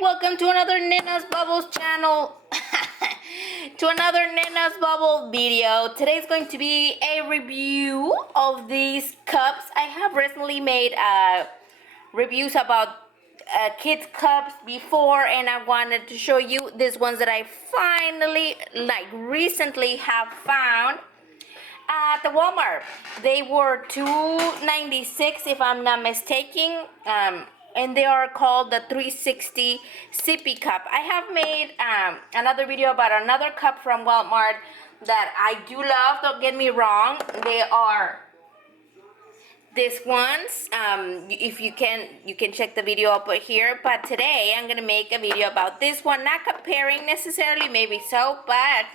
welcome to another Nena's Bubbles channel. To another Nena's Bubble video. Today's going to be a review of these cups. I have recently made reviews about kids cups before, and I wanted to show you these ones that I finally, recently have found at the Walmart. They were $2.96 if I'm not mistaken. And they are called the 360 Sippy cup. I have made another video about another cup from Walmart that I do love, don't get me wrong. They are these ones. If you can check the video up here, but today I'm gonna make a video about this one, not comparing necessarily, maybe so, but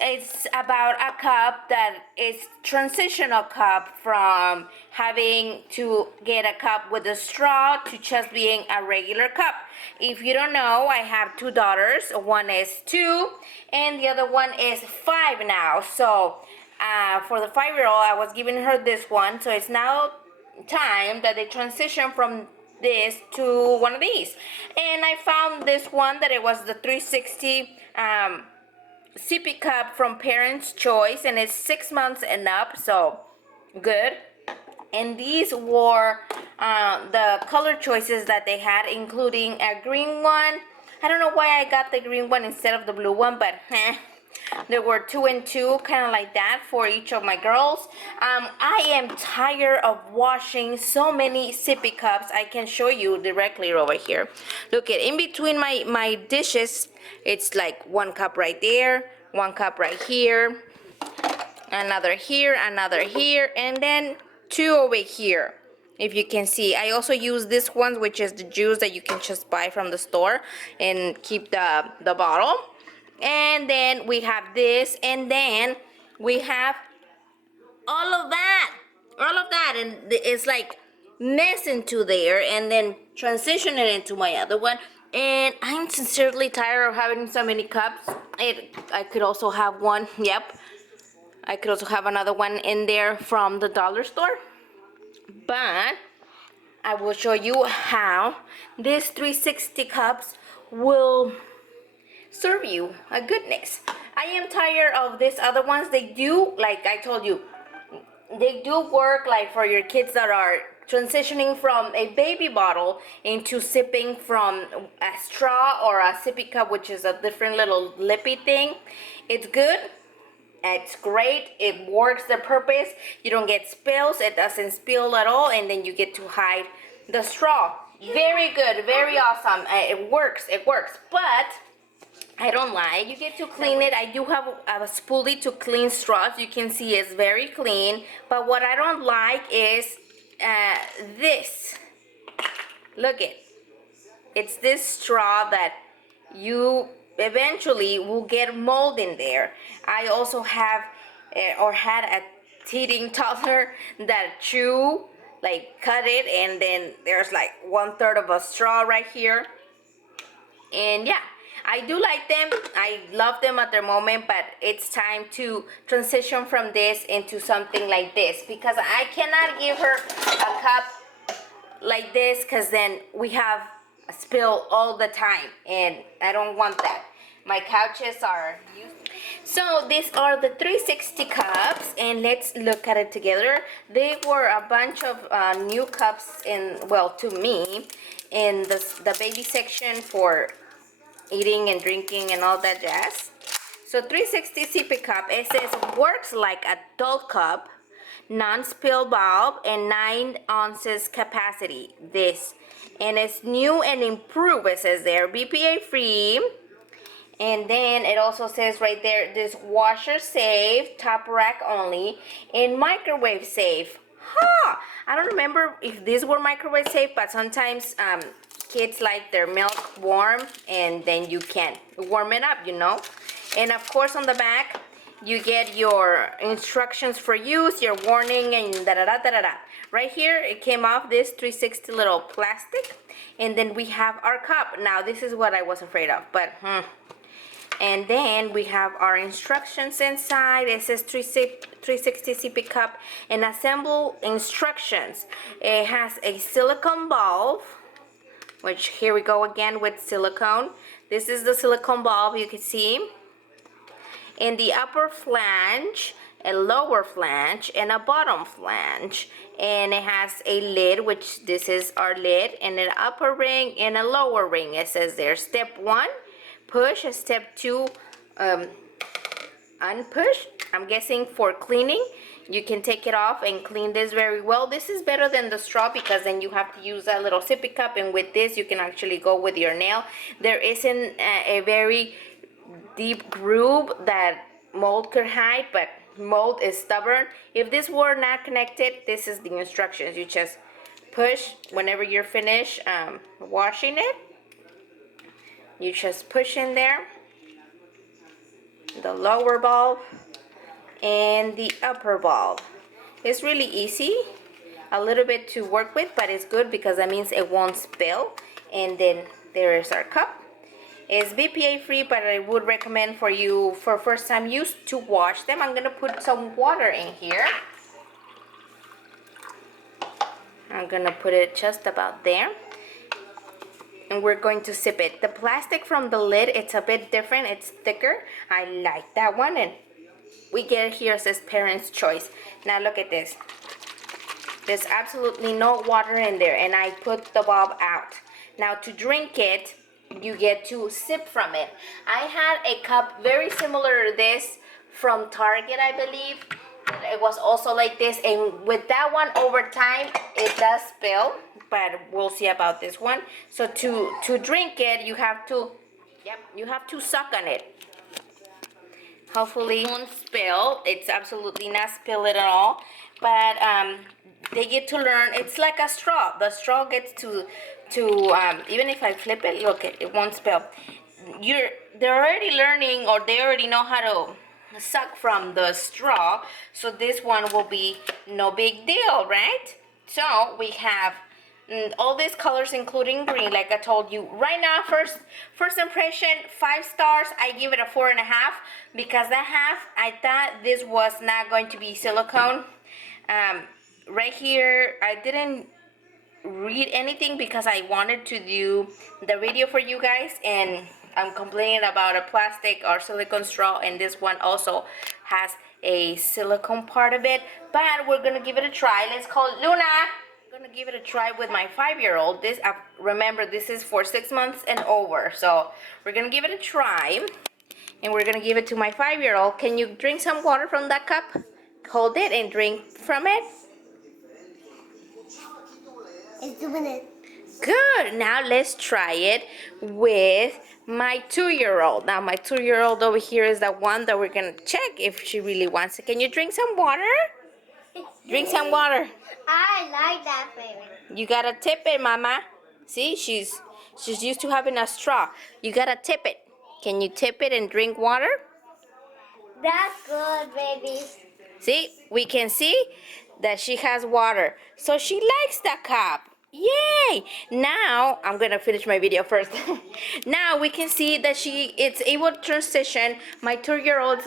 it's about a cup that is transitional cup from having to get a cup with a straw to just being a regular cup. If you don't know, I have two daughters. One is 2 and the other one is 5 now. So for the 5-year-old, I was giving her this one. So it's now time that they transition from this to one of these. And I found this one that it was the 360 Sippy cup from Parents' Choice, and it's 6 months and up, so good. And these were the color choices that they had, including a green one. I don't know why I got the green one instead of the blue one, but there were 2 and 2, kind of like that, for each of my girls. I am tired of washing so many sippy cups. I can show you directly over here. Look at in between my dishes, it's like 1 cup right there, 1 cup right here, another here, and then 2 over here. If you can see, I also use this one, which is the juice that you can just buy from the store and keep the bottle. And then we have this, and then we have all of that, and it's like mess into there, and then transition it into my other one. And I'm sincerely tired of having so many cups. I could also have one, yep, I could also have another one in there from the dollar store, but I will show you how these 360 cups will serve you a goodness. I am tired of these other ones. They do, like I told you, they do work like for your kids that are transitioning from a baby bottle into sipping from a straw or a sippy cup, which is a different little lippy thing. It's good. It's great. It works the purpose. You don't get spills. It doesn't spill at all, and then you get to hide the straw. Very good. Very awesome. It works. But I don't like, you get to clean it. I do have a spoolie to clean straws. You can see it's very clean. But what I don't like is this. Look it. It's this straw that you eventually will get mold in there. I also have or had a teething toddler that cut it, and then there's like 1/3 of a straw right here. And yeah, I do like them. I love them at the moment, but it's time to transition from this into something like this, because I cannot give her a cup like this, because then we have a spill all the time, and I don't want that. My couches are used. So these are the 360 cups, and let's look at it together. They were a bunch of new cups to me, in the baby section for eating and drinking and all that jazz. So 360 Sippy cup, it says works like adult cup, non-spill bulb, and 9 ounces capacity. This, and it's new and improved. It says there, BPA free. And then it also says right there, this washer safe, top rack only, and microwave safe. I don't remember if these were microwave safe, but sometimes kids like their milk warm, and then you can warm it up, you know. And of course on the back you get your instructions for use, your warning, and da-da-da-da-da-da. Right here it came off this 360 little plastic, and then we have our cup. Now this is what I was afraid of, but and then we have our instructions inside. It says 360 Sippy cup and assemble instructions. It has a silicone bulb, which here we go again with silicone. This is the silicone bulb, you can see. In the upper flange, a lower flange, and a bottom flange. And it has a lid, which this is our lid, and an upper ring and a lower ring. It says there, step 1, push, step 2, unpush. I'm guessing for cleaning. You can take it off and clean this very well. This is better than the straw because then you have to use a little sippy cup, and with this you can actually go with your nail. There isn't a very deep groove that mold could hide, but mold is stubborn. If this were not connected, this is the instructions. You just push whenever you're finished washing it. You just push in there the lower bulb and the upper bulb. It's really easy, a little bit to work with, but it's good because that means it won't spill. And then there is our cup. It's BPA free, but I would recommend for you for first time use to wash them. I'm gonna put some water in here. I'm gonna put it just about there. And we're going to sip it. The plastic from the lid, it's a bit different, it's thicker. I like that one, and we get it here, it says parent's choice. Now look at this. There's absolutely no water in there, and I put the bulb out. Now to drink it, you get to sip from it. I had a cup very similar to this from Target, I believe. It was also like this, and with that one over time it does spill, but we'll see about this one. So to drink it, you have to suck on it. Hopefully it won't spill. It's absolutely not spill it at all, but they get to learn. It's like a straw. The straw gets to even if I flip it, look, it won't spill. They're already learning, or they already know how to suck from the straw, so this one will be no big deal, right? So we have all these colors, including green, like I told you. Right now, first impression, 5 stars. I give it a 4.5 because that half, I thought this was not going to be silicone. Right here, I didn't read anything because I wanted to do the video for you guys, and I'm complaining about a plastic or silicone straw, and this one also has a silicone part of it, but we're gonna give it a try. Let's call it Luna. I'm gonna give it a try with my 5-year-old. This, remember, this is for 6 months and over, so we're gonna give it a try, and we're gonna give it to my 5-year-old. Can you drink some water from that cup? Hold it and drink from it. It's doing it. Good. Now let's try it with my 2-year-old. Now my 2-year-old over here is the one that we're gonna check if she really wants it. Can you drink some water? Drink some water. I like that flavor. You gotta tip it, Mama. See, she's used to having a straw. You gotta tip it. Can you tip it and drink water? That's good, babies. See, we can see that she has water. So she likes the cup. Yay! Now, I'm gonna finish my video first. Now we can see that it's able to transition. My 2-year-old is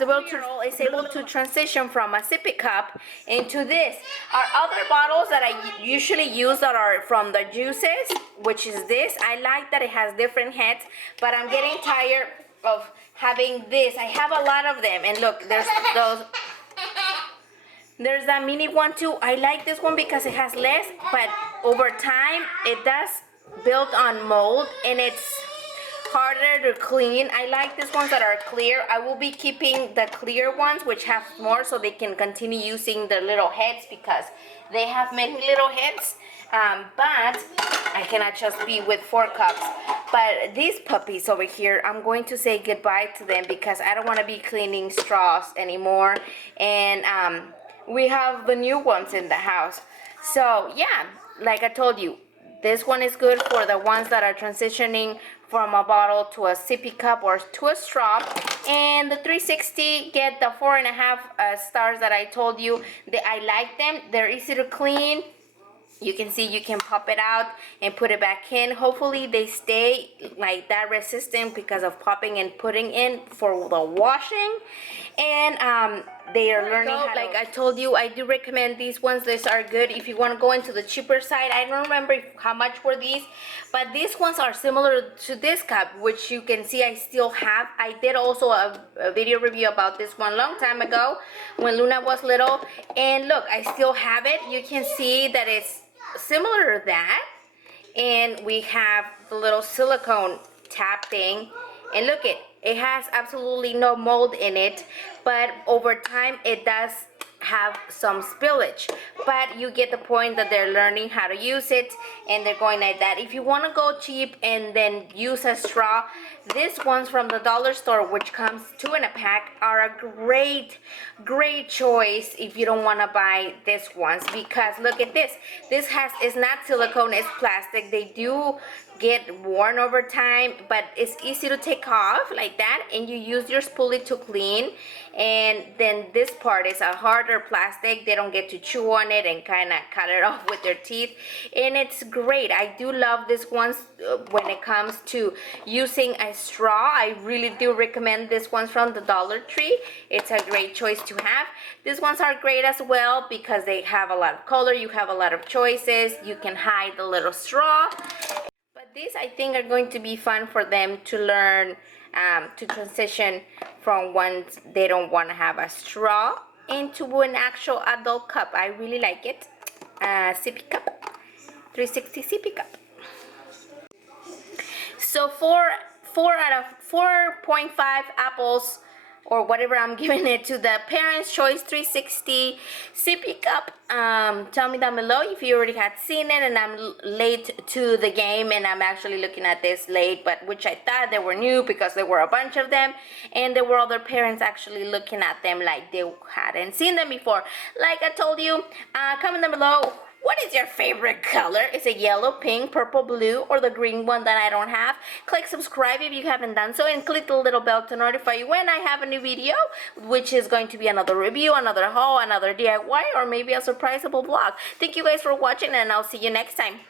able to transition from a sippy cup into this. Our other bottles that I usually use that are from the juices, which is this. I like that it has different heads, but I'm getting tired of having this. I have a lot of them, and look, there's those. There's that mini one too. I like this one because it has less, but over time it does build on mold and it's harder to clean. I like these ones that are clear. I will be keeping the clear ones, which have more, so they can continue using the little heads because they have many little heads. But I cannot just be with 4 cups. But these puppies over here, I'm going to say goodbye to them because I don't want to be cleaning straws anymore. And we have the new ones in the house. So yeah, like I told you, this one is good for the ones that are transitioning from a bottle to a sippy cup or to a straw. And the 360 get the 4.5 stars that I told you. I like them. They're easy to clean. You can see you can pop it out and put it back in. Hopefully they stay like that resistant because of popping and putting in for the washing. And they are learning how to, like I told you, I do recommend these ones. These are good if you want to go into the cheaper side. I don't remember how much were these, but these ones are similar to this cup, which you can see I still have. I did also a video review about this one long time ago when Luna was little, and look, I still have it. You can see that it's similar to that, and we have the little silicone tap thing, and look, it has absolutely no mold in it, but over time it does have some spillage, but you get the point that they're learning how to use it and they're going like that. If you want to go cheap and then use a straw, these ones from the dollar store, which comes 2 in a pack, are a great choice if you don't want to buy these ones, because look at this. This is not silicone, it's plastic. They do get worn over time, but it's easy to take off like that, and you use your spoolie to clean. And then this part is a harder plastic. They don't get to chew on it and kind of cut it off with their teeth, and it's great. I do love this ones when it comes to using a straw. I really do recommend this ones from the Dollar Tree. It's a great choice to have. These ones are great as well because they have a lot of color. You have a lot of choices. You can hide the little straw. But these, I think, are going to be fun for them to learn, to transition from ones they don't want to have a straw into an actual adult cup. I really like it. Sippy cup, 360 sippy cup. So four out of 4.5 apples, or whatever I'm giving it, to the Parents' Choice 360 sippy cup. Tell me down below if you already had seen it, and I'm late to the game, and I'm actually looking at this late, but which I thought they were new because there were a bunch of them, and there were other parents actually looking at them like they hadn't seen them before. Like I told you, comment down below. What is your favorite color? Is it yellow, pink, purple, blue, or the green one that I don't have? Click subscribe if you haven't done so, and click the little bell to notify you when I have a new video, which is going to be another review, another haul, another DIY, or maybe a surpriseable vlog. Thank you guys for watching, and I'll see you next time.